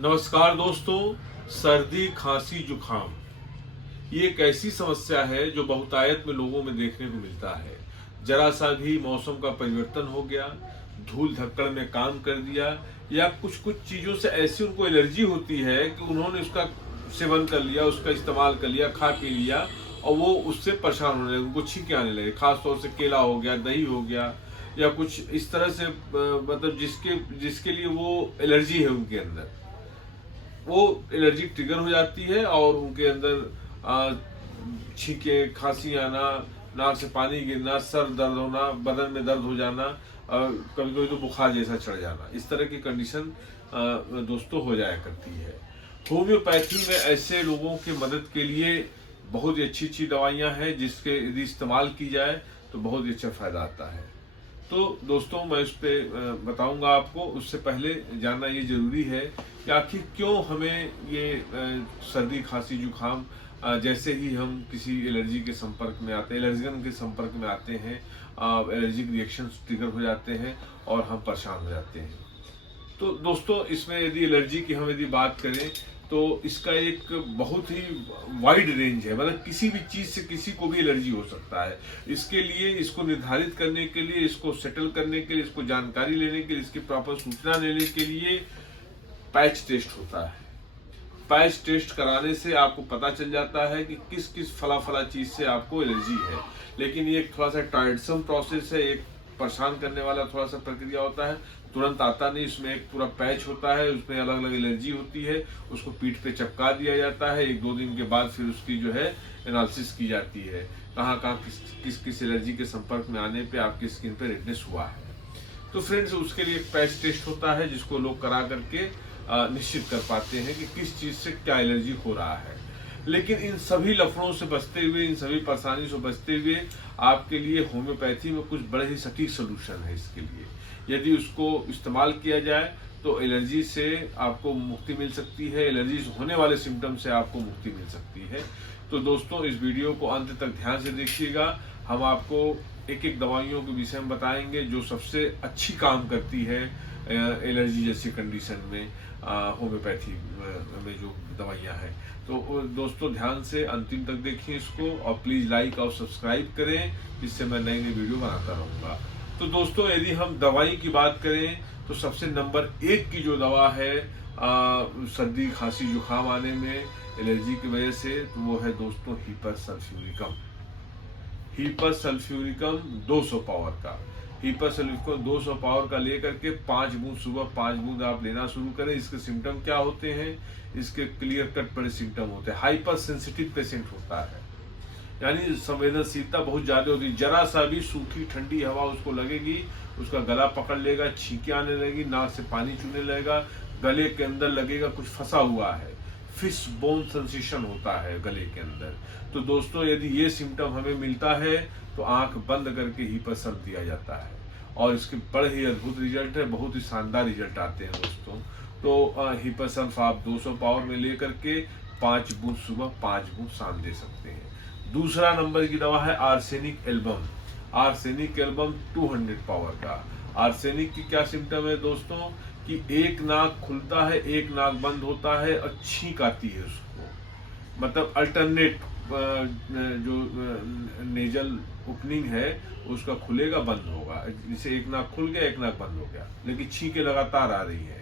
नमस्कार दोस्तों। सर्दी खांसी जुखाम ये एक ऐसी समस्या है जो बहुतायत में लोगों में देखने को मिलता है। जरा सा भी मौसम का परिवर्तन हो गया, धूल धक्कड़ में काम कर दिया, या कुछ कुछ चीज़ों से ऐसी उनको एलर्जी होती है कि उन्होंने उसका सेवन कर लिया, उसका इस्तेमाल कर लिया, खा पी लिया और वो उससे परेशान होने लगे, उनको छींके आने लगे। खास तौर से केला हो गया, दही हो गया, या कुछ इस तरह से मतलब जिसके जिसके लिए वो एलर्जी है उनके अंदर, वो एलर्जी ट्रिगर हो जाती है और उनके अंदर छींके, खांसी आना, नाक से पानी गिरना, सर दर्द होना, बदन में दर्द हो जाना, कभी कभी तो बुखार जैसा चढ़ जाना, इस तरह की कंडीशन दोस्तों हो जाया करती है। होम्योपैथी में ऐसे लोगों की मदद के लिए बहुत ही अच्छी अच्छी दवाइयाँ हैं जिसके यदि इस्तेमाल की जाए तो बहुत ही अच्छा फायदा आता है। तो दोस्तों मैं उस पर बताऊंगा आपको। उससे पहले जानना ये जरूरी है कि आखिर क्यों हमें ये सर्दी खांसी जुकाम जैसे ही हम किसी एलर्जी के संपर्क में आते हैं, एलर्जन के संपर्क में आते हैं, एलर्जिक रिएक्शंस ट्रिगर हो जाते हैं और हम परेशान हो जाते हैं। तो दोस्तों इसमें यदि एलर्जी की हम यदि बात करें तो इसका एक बहुत ही वाइड रेंज है, मतलब किसी भी चीज़ से किसी को भी एलर्जी हो सकता है। इसके लिए इसको निर्धारित करने के लिए, इसको सेटल करने के लिए, इसको जानकारी लेने के लिए, इसकी प्रॉपर सूचना लेने के लिए पैच टेस्ट होता है। पैच टेस्ट कराने से आपको पता चल जाता है कि किस किस फला फला चीज़ से आपको एलर्जी है। लेकिन ये एक थोड़ा सा टायर्डसम प्रोसेस है, एक परेशान करने वाला थोड़ा सा प्रक्रिया होता है। तुरंत आता नहीं, उसमें एक पूरा पैच होता है, उसमें अलग अलग एलर्जी होती है, उसको पीठ पे चिपका दिया जाता है। 1-2 दिन के बाद फिर उसकी जो है एनालिसिस की जाती है, कहाँ कहाँ किस किस एलर्जी के संपर्क में आने पे आपकी स्किन पे रेडनेस हुआ है। तो फ्रेंड्स उसके लिए एक पैच टेस्ट होता है जिसको लोग करा करके निश्चित कर पाते हैं कि किस चीज़ से क्या एलर्जी हो रहा है। लेकिन इन सभी लफड़ों से बचते हुए, इन सभी परेशानी से बचते हुए आपके लिए होम्योपैथी में कुछ बड़े ही सटीक सोल्यूशन है इसके लिए। यदि उसको इस्तेमाल किया जाए तो एलर्जी से आपको मुक्ति मिल सकती है, एलर्जी होने वाले सिम्टम से आपको मुक्ति मिल सकती है। तो दोस्तों इस वीडियो को अंत तक ध्यान से देखिएगा। हम आपको एक एक दवाइयों के विषय में बताएंगे जो सबसे अच्छी काम करती है एलर्जी जैसी कंडीशन में, होम्योपैथी में जो दवाइयाँ हैं। तो दोस्तों ध्यान से अंतिम तक देखिए इसको और प्लीज़ लाइक और सब्सक्राइब करें, जिससे मैं नई नई वीडियो बनाता रहूँगा। तो दोस्तों यदि हम दवाई की बात करें तो सबसे नंबर 1 की जो दवा है सर्दी खांसी जुकाम आने में एलर्जी की वजह से, तो वो है दोस्तों hepar sulphuricum. Hepar sulphuricum 200 power का, हीपर सल्फ्यूरिकम 200 पावर का लेकर के 5 बूंद सुबह 5 बूंद आप लेना शुरू करें। इसके सिम्टम क्या होते हैं? इसके क्लियर कट बड़े सिम्टम होते हैं। हाइपर सेंसिटिव पेशेंट होता है, यानी संवेदनशीलता बहुत ज्यादा होती है। जरा सा भी सूखी ठंडी हवा उसको लगेगी, उसका गला पकड़ लेगा, छींके आने लगेगी, नाक से पानी चूने लगेगा, गले के अंदर लगेगा कुछ फंसा हुआ है, फिश बोन सेंसेशन होता है गले के अंदर। तो दोस्तों यदि ये सिम्टम हमें मिलता है तो आंख बंद करके हीपर दिया जाता है और इसके बड़े ही अद्भुत रिजल्ट है, बहुत ही शानदार रिजल्ट आते हैं दोस्तों। तो हीपर आप 200 पावर में लेकर के 5 बूंद सुबह 5 बूंद शाम दे सकते हैं। दूसरा नंबर की दवा है arsenic album. Arsenic album 200 power का। आर्सेनिक की क्या सिम्टम है दोस्तों कि एक नाक खुलता है, एक नाक बंद होता है और छींक आती है उसको, मतलब अल्टरनेट जो नेजल ओपनिंग है उसका खुलेगा बंद होगा, जिसे एक नाक खुल गया एक नाक बंद हो गया, लेकिन छींके लगातार आ रही है।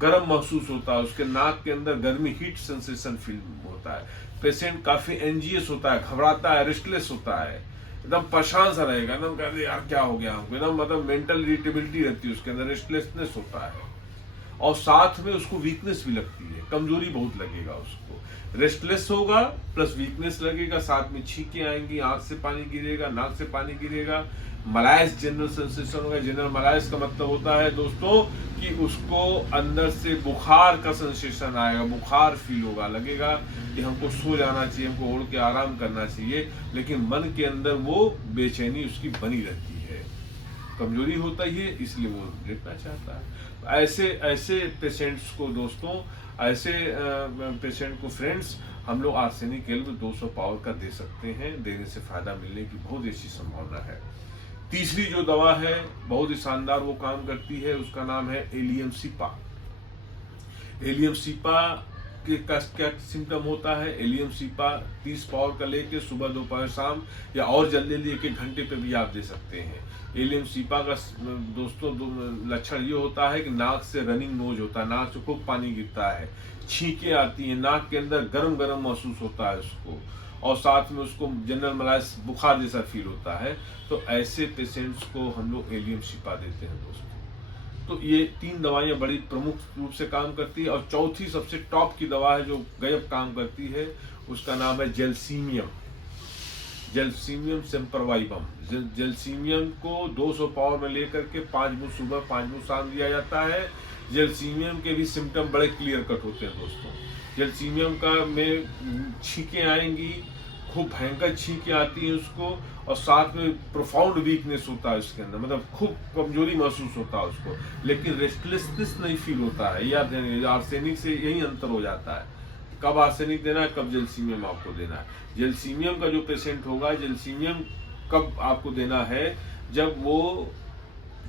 गर्म महसूस होता है, उसके नाक के अंदर गर्मी, हीट सेंसेशन फील होता है। पेशेंट काफी एंजियस होता है, घबराता है, रेस्टलेस होता है, एकदम परेशान सा रहेगा, एकदम कहते यार क्या हो गया हमको, एकदम मतलब मेंटल इरिटेबिलिटी रहती है उसके अंदर, रेस्टलेसनेस होता है और साथ में उसको वीकनेस भी लगती है, कमजोरी बहुत लगेगा उसको। रेस्टलेस होगा प्लस वीकनेस लगेगा, साथ में छींके आएंगी, आंख से पानी गिरेगा, नाक से पानी गिरेगा। मलाइस जनरल सेंसेशन होगा। जनरल मलाइस का मतलब होता है दोस्तों कि उसको अंदर से बुखार का सेंसेशन आएगा, बुखार फील होगा, लगेगा कि हमको सो जाना चाहिए, हमको ओढ़ के आराम करना चाहिए, लेकिन मन के अंदर वो बेचैनी उसकी बनी रहती है, कमजोरी होता ही है, इसलिए वो लेटना चाहता है। ऐसे ऐसे पेशेंट्स को दोस्तों, ऐसे पेशेंट को फ्रेंड्स हम लोग आर्सेनिक एल्ब 200 पावर का दे सकते हैं। देने से फायदा मिलने की बहुत अच्छी संभावना है। तीसरी जो दवा है बहुत ही शानदार वो काम करती है, उसका नाम है एलियम सिपा। एलियम सीपा के का क्या सिम्टम होता है? एलियम सीपा 30 पावर का लेके सुबह दोपहर शाम या और जल्दी जल्दी 1-1 घंटे पे भी आप दे सकते हैं। एलियम सीपा का दोस्तों लक्षण ये होता है कि नाक से रनिंग नोज होता है, नाक से खूब पानी गिरता है, छींकें आती हैं, नाक के अंदर गरम गरम महसूस होता है उसको, और साथ में उसको जनरल मलाइस बुखार जैसा फील होता है। तो ऐसे पेशेंट्स को हम लोग एलियम सीपा देते हैं दोस्तों। तो ये 3 दवाइयाँ बड़ी प्रमुख रूप से काम करती है। और चौथी सबसे टॉप की दवा है जो गजब काम करती है, उसका नाम है जेलसीमियम। जेलसीमियम सेम्परवाइबम। जेलसीमियम को 200 पावर में लेकर के 5 बूंद सुबह 5 बूंद शाम दिया जाता है। जेलसीमियम के भी सिम्टम बड़े क्लियर कट होते हैं दोस्तों। जेलसीमियम का में छींकें आएंगी, खूब भयंकर छींकें आती हैं उसको, और साथ में प्रोफाउंड वीकनेस होता है उसके अंदर, मतलब खूब कमजोरी महसूस होता है उसको, लेकिन रेस्टलेसनेस नहीं फील होता है। या आर्सेनिक से यही अंतर हो जाता है, कब आर्सेनिक देना है, कब जेलसीमियम आपको देना है। जेलसीमियम का जो पेशेंट होगा, जेलसीमियम कब आपको देना है? जब वो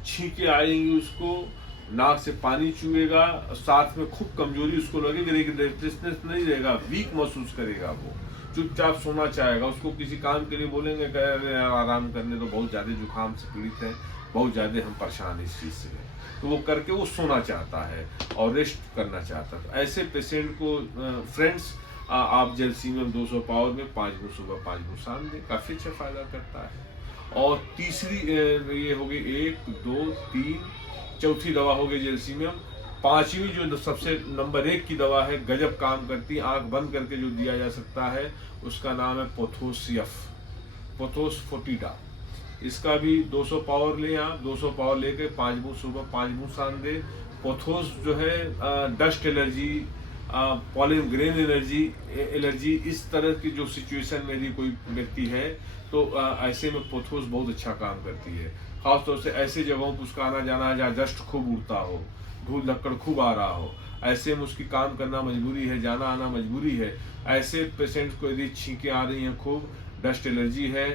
छींकें आएंगी, उसको नाक से पानी चुएगा, साथ में खूब कमजोरी उसको लगेगी, लेकिन रेस्टलेसनेस नहीं रहेगा, वीक महसूस करेगा, वो चुपचाप सोना चाहेगा। उसको किसी काम के लिए बोलेंगे कह रहे यार आराम करने तो, बहुत ज़्यादा जुकाम से पीड़ित है, बहुत ज़्यादा हम परेशान इस चीज़ से, तो वो करके वो सोना चाहता है और रेस्ट करना चाहता है। तो ऐसे पेशेंट को फ्रेंड्स आप जेलसीमियम 200 पावर में 5 बूंद सुबह 5 बूंद शाम दें, काफ़ी अच्छा फायदा करता है। और तीसरी ये हो गई 1, 2, 3, चौथी दवा हो गई जेलसीमियम। पांचवी जो सबसे नंबर 1 की दवा है, गजब काम करती है, आंख बंद करके जो दिया जा सकता है, उसका नाम है पोथोसियफ, पोथोस फोर्टिडा। इसका भी 200 पावर ले आप, 200 पावर लेके 5 बूंद सुबह 5 बूंद शाम दे। पोथोस जो है dust allergy, pollen grain allergy, इस तरह की जो सिचुएशन में यदि कोई व्यक्ति है तो ऐसे में पोथोस बहुत अच्छा काम करती है। खासतौर से ऐसे जगहों पर उसका आना जाना है जहाँ डस्ट खूब उड़ता हो, धूल लक्कड़ खूब आ रहा हो, ऐसे में उसकी काम करना मजबूरी है, जाना आना मजबूरी है। ऐसे पेशेंट्स को यदि छींकें आ रही हैं, खूब डस्ट एलर्जी है,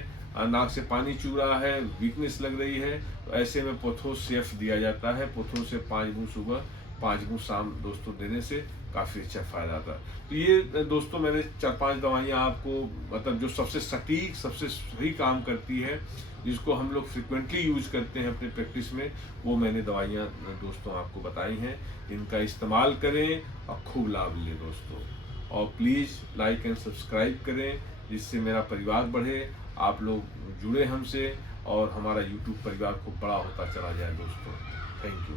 नाक से पानी चू रहा है, वीकनेस लग रही है, तो ऐसे में पोथोस सेफ दिया जाता है। पोथोस से 5 बूंद सुबह 5 बूंद शाम दोस्तों देने से काफ़ी अच्छा फायदा आता है। तो ये दोस्तों मैंने 4-5 दवाइयाँ आपको, मतलब जो सबसे सटीक सबसे सही काम करती है, जिसको हम लोग फ्रिक्वेंटली यूज करते हैं अपने प्रैक्टिस में, वो मैंने दवाइयाँ दोस्तों आपको बताई हैं। इनका इस्तेमाल करें और खूब लाभ लें दोस्तों। और प्लीज़ लाइक एंड सब्सक्राइब करें, जिससे मेरा परिवार बढ़े, आप लोग जुड़े हमसे और हमारा यूट्यूब परिवार खूब बड़ा होता चला जाए दोस्तों। Thank you.